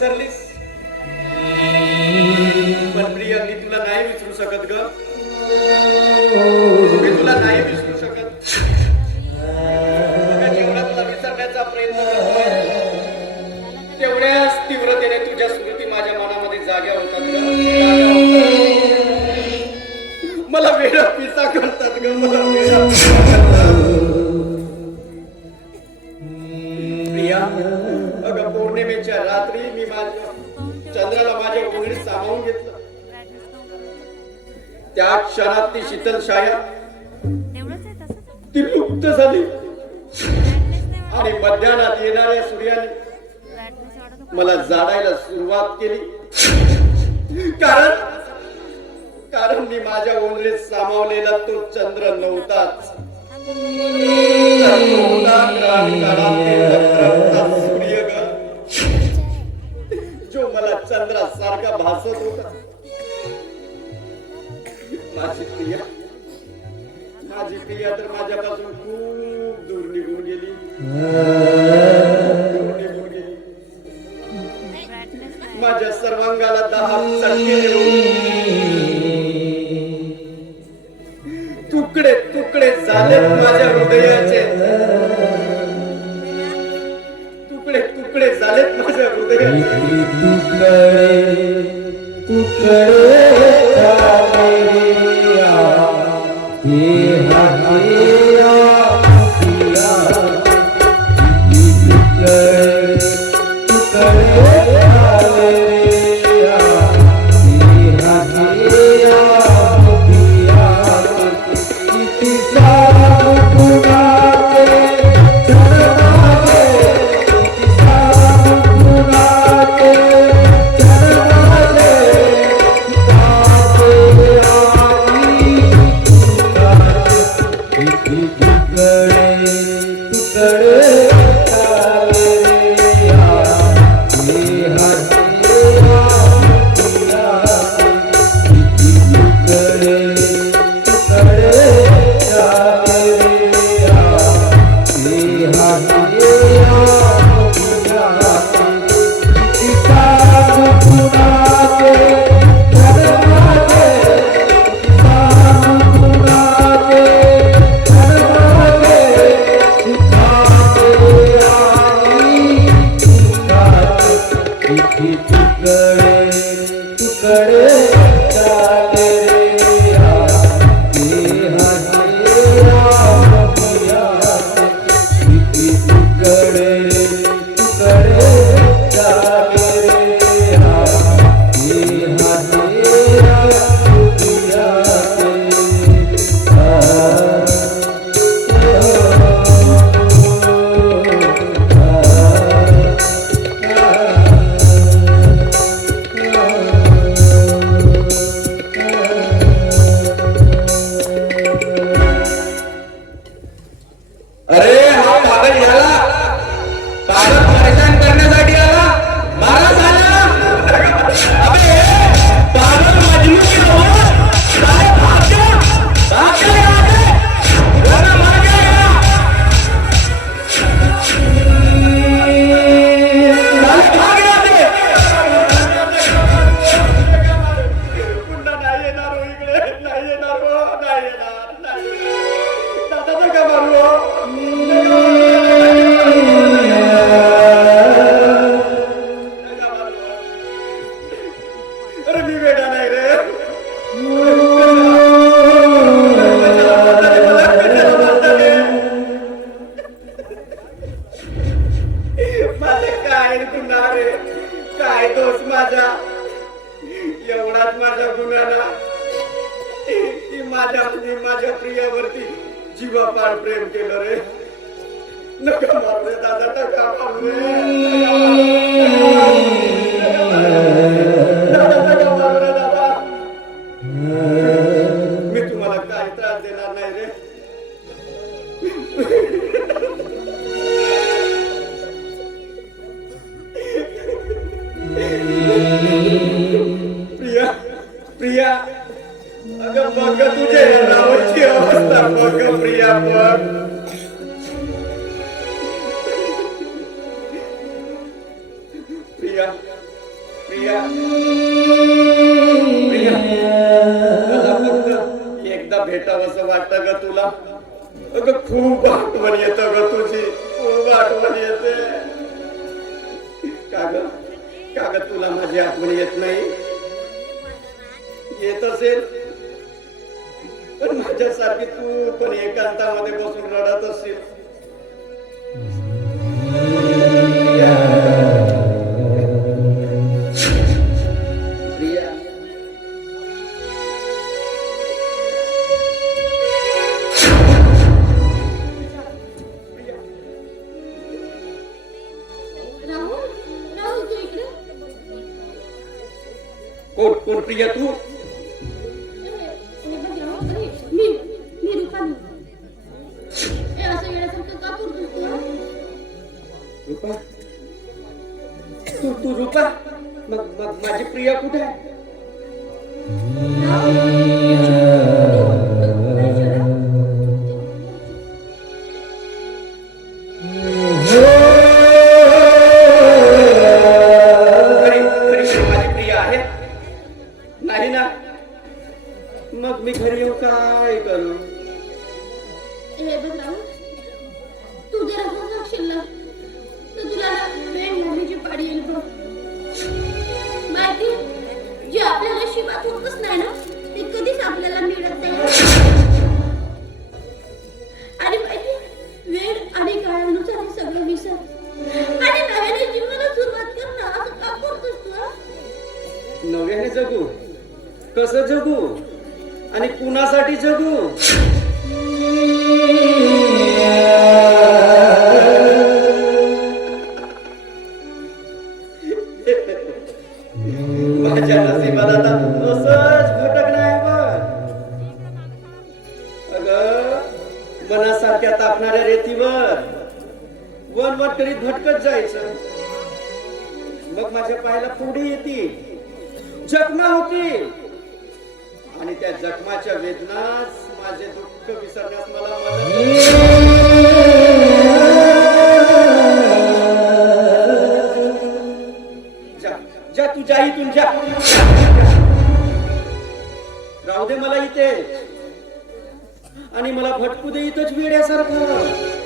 विसरलीस पण प्रिया मी तुला नाही विसरू शकत ग मी तुला नाही विसरू शकत जेवढा तुला विसरण्याचा प्रयत्न करतोय तेवढ्याच तीव्रतेने तुझ्या स्मृती माझ्या मनामध्ये जाग्या होतात मला वेडा पिसा करतात ग मला वेडा प्रिया अगं पौर्णिमेच्या रात्री मी माझ्या चंद्राला माझ्या ओंगणीत सामावून घेतलं त्या क्षणात ती शीतल छाया ती लुप्त झाली आणि मध्यानात येणाऱ्या सूर्याने मला जाडायला सुरुवात केली कारण मी माझ्या ओंगणीत सामावलेला तो चंद्र नव्हताच सूर्य जो मला चंद्रासारखा भासत होता माझी प्रिया तर माझ्यापासून खूप दूर निघून गेली माझ्या सर्वांगाला 10 चटके तुकडे तुकडे झाले माझ्या हृदयाचे तुकडे तुकडे झालेत माझ्या हृदयाचे माझ्या प्रियावरती जीवापाड प्रेम केलं रे नका मारू रे दादा नका मारू रे दादा मी तुम्हाला काय त्रास देणार नाही रे प्रिया प्रिया अगं बघ तुझ्या नावाची अवस्था बघ प्रिया बघ प्रिया प्रिया प्रिया मला फक्त एकदा भेटावंसं वाटतं ग तुला. अगं खूप आठवण येतं ग तुझी, खूप आठवण येते. का ग तुला माझी आठवण येत नाही? येत असेल पण माझ्यासारखी तू पण एकांतामध्ये बसून रडत असेल. कोण प्रिया तू? रूपा तू रूपा मग माझी प्रिया कुठे आहे? माझी प्रिया आहे नाही ना? मग मी घरी येऊ काय करू? हे बघ तू जर असं सांगशील ना तर तुला वेळ लागण्याची पाडी येईल बघ. माहिती जे आपल्याला शिवात होतच नाही ना ते कधीच आपल्याला मिळत नाही. आणि माहिती वेळ आणि काळानुसार हे सगळं विसर आणि नव्याने जीवनाला सुरुवात कर ना. असं का करतोस तू? नव्याने जगू? कसं जगू आणि कुणासाठी जगू? माझ्या नशिबात आता असंच भटक नाही बघ. अगं मनासारख्या तापणाऱ्या रेतीवर वन करीत भटकत जायचं. मग माझ्या पायाला पुढे येतील, जखमा होतील आणि त्या जखमाच्या वेदनाच माझे दुःख विसरण्यास मला जा तू जा इथून जा. राहू दे मला इथे आणि मला भटकू दे इथंच वेड्यासारखं.